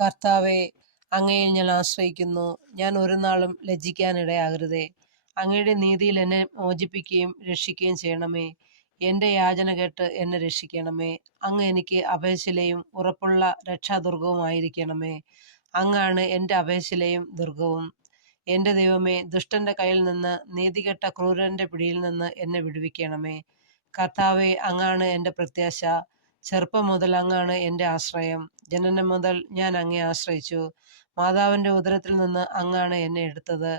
കർത്താവെ, അങ്ങയിൽ ഞാൻ ആശ്രയിക്കുന്നു. ഞാൻ ഒരു നാളും ലജ്ജിക്കാനിടയാകരുതേ. അങ്ങയുടെ നീതിയിൽ എന്നെ മോചിപ്പിക്കുകയും രക്ഷിക്കുകയും ചെയ്യണമേ. എന്റെ യാചന കേട്ട് എന്നെ രക്ഷിക്കണമേ. അങ്ങ് എനിക്ക് അഭയശിലയും ഉറപ്പുള്ള രക്ഷാദുർഗവുമായിരിക്കണമേ. അങ്ങാണ് എന്റെ അഭയശിലയും ദുർഗവും. എന്റെ ദൈവമേ, ദുഷ്ടന്റെ കയ്യിൽ നിന്ന്, നീതികെട്ട ക്രൂരന്റെ പിടിയിൽ നിന്ന് എന്നെ വിടുവിക്കണമേ. കർത്താവെ, അങ്ങാണ് എന്റെ പ്രത്യാശ. ചെറുപ്പം മുതൽ അങ്ങാണ് എന്റെ ആശ്രയം. ജനനം മുതൽ ഞാൻ അങ്ങയെ ആശ്രയിച്ചു. മാതാവിന്റെ ഉദരത്തിൽ നിന്ന് അങ്ങാണ് എന്നെ എടുത്തത്.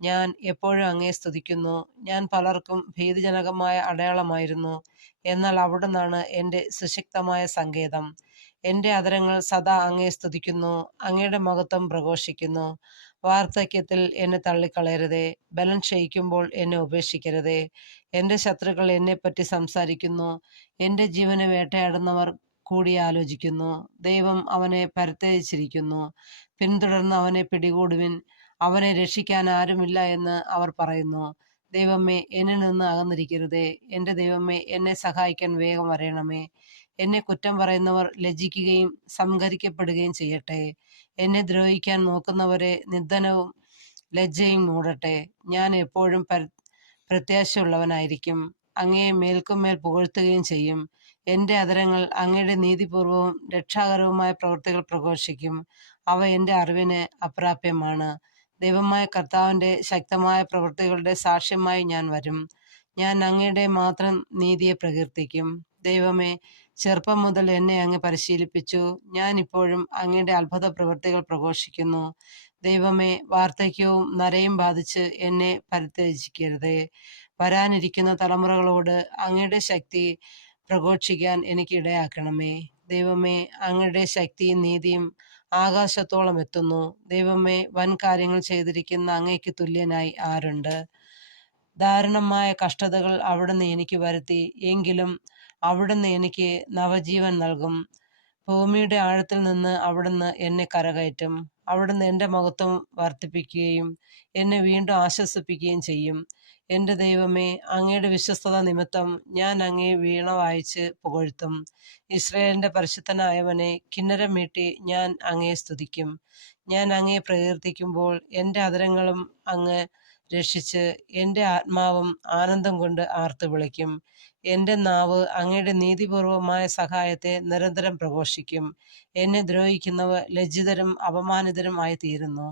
ഞാൻ എപ്പോഴും അങ്ങയെ സ്തുതിക്കുന്നു. ഞാൻ പലർക്കും ഭീതിജനകമായ അടയാളമായിരുന്നു. എന്നാൽ അവിടുന്നാണ് എന്റെ സുശക്തമായ സങ്കേതം. എന്റെ അധരങ്ങൾ സദാ അങ്ങയെ സ്തുതിക്കുന്നു. അങ്ങയുടെ മഹത്വം പ്രഘോഷിക്കുന്നു. വാർദ്ധക്യത്തിൽ എന്നെ തള്ളിക്കളയരുതേ. ബലം ക്ഷയിക്കുമ്പോൾ എന്നെ ഉപേക്ഷിക്കരുതേ. എന്റെ ശത്രുക്കൾ എന്നെപ്പറ്റി സംസാരിക്കുന്നു. എന്റെ ജീവനെ വേട്ടയാടുന്നവർ കൂടിയാലോചിക്കുന്നു. ദൈവം അവനെ പരിത്യജിച്ചിരിക്കുന്നു. പിന്തുടർന്ന് അവനെ പിടികൂടുവിൻ. അവനെ രക്ഷിക്കാൻ ആരുമില്ല എന്ന് അവർ പറയുന്നു. ദൈവമേ, എന്നിൽ നിന്ന് അകന്നിരിക്കരുതേ. എന്റെ ദൈവമേ, എന്നെ സഹായിക്കാൻ വേഗം വരയണമേ. എന്നെ കുറ്റം പറയുന്നവർ ലജ്ജിക്കുകയും സംഹരിക്കപ്പെടുകയും ചെയ്യട്ടെ. എന്നെ ദ്രോഹിക്കാൻ നോക്കുന്നവരെ നിന്ദനവും ലജ്ജയും മൂടട്ടെ. ഞാൻ എപ്പോഴും പ്രത്യാശയുള്ളവനായിരിക്കും. അങ്ങയെ മേൽക്കുമേൽ പുകഴ്ത്തുകയും ചെയ്യും. എന്റെ അധരങ്ങൾ അങ്ങയുടെ നീതിപൂർവവും രക്ഷാകരവുമായ പ്രവൃത്തികൾ പ്രഘോഷിക്കും. അവ എന്റെ അറിവിന് അപ്രാപ്യമാണ്. ദൈവമായ കർത്താവിന്റെ ശക്തമായ പ്രവൃത്തികളുടെ സാക്ഷ്യമായി ഞാൻ വരും. ഞാൻ അങ്ങയുടെ മാത്രം നീതിയെ പ്രകീർത്തിക്കും. ദൈവമേ, ചെറുപ്പം മുതൽ എന്നെ അങ്ങ് പരിശീലിപ്പിച്ചു. ഞാൻ ഇപ്പോഴും അങ്ങയുടെ അത്ഭുത പ്രവൃത്തികൾ പ്രഘോഷിക്കുന്നു. ദൈവമേ, വാർദ്ധക്യവും നരയും ബാധിച്ച് എന്നെ പരിത്യജിക്കരുതേ. വരാനിരിക്കുന്ന തലമുറകളോട് അങ്ങയുടെ ശക്തി പ്രഘോഷിക്കാൻ എനിക്ക് ഇടയാക്കണമേ. ദൈവമേ, അങ്ങയുടെ ശക്തിയും നീതിയും ആകാശത്തോളം എത്തുന്നു. ദൈവമേ, വൻ കാര്യങ്ങൾ ചെയ്തിരിക്കുന്ന അങ്ങയ്ക്ക് തുല്യനായി ആരുണ്ട്? ദാരുണമായ കഷ്ടതകൾ അവിടുന്ന് എനിക്ക് വരുത്തി. എങ്കിലും അവിടുന്ന് എനിക്ക് നവജീവൻ നൽകും. ഭൂമിയുടെ ആഴത്തിൽ നിന്ന് അവിടുന്ന് എന്നെ കരകയറ്റും. അവിടുന്ന് എന്റെ മഹത്വം വർദ്ധിപ്പിക്കുകയും എന്നെ വീണ്ടും ആശ്വസിപ്പിക്കുകയും ചെയ്യും. എന്റെ ദൈവമേ, അങ്ങയുടെ വിശ്വസ്തത നിമിത്തം ഞാൻ അങ്ങയെ വീണ വായിച്ച് പുകഴ്ത്തും. ഇസ്രായേലിന്റെ പരിശുദ്ധനായവനെ, കിന്നരം മീട്ടി ഞാൻ അങ്ങയെ സ്തുതിക്കും. ഞാൻ അങ്ങയെ പ്രകീർത്തിക്കുമ്പോൾ എന്റെ അധരങ്ങളും അങ്ങ് രക്ഷിച്ച് എന്റെ ആത്മാവും ആനന്ദം കൊണ്ട് ആർത്തു വിളിക്കും. എന്റെ നാവ് അങ്ങയുടെ നീതിപൂർവമായ സഹായത്തെ നിരന്തരം പ്രഘോഷിക്കും. എന്നെ ദ്രോഹിക്കുന്നവർ ലജ്ജിതരും അപമാനിതരും ആയി തീരുന്നു.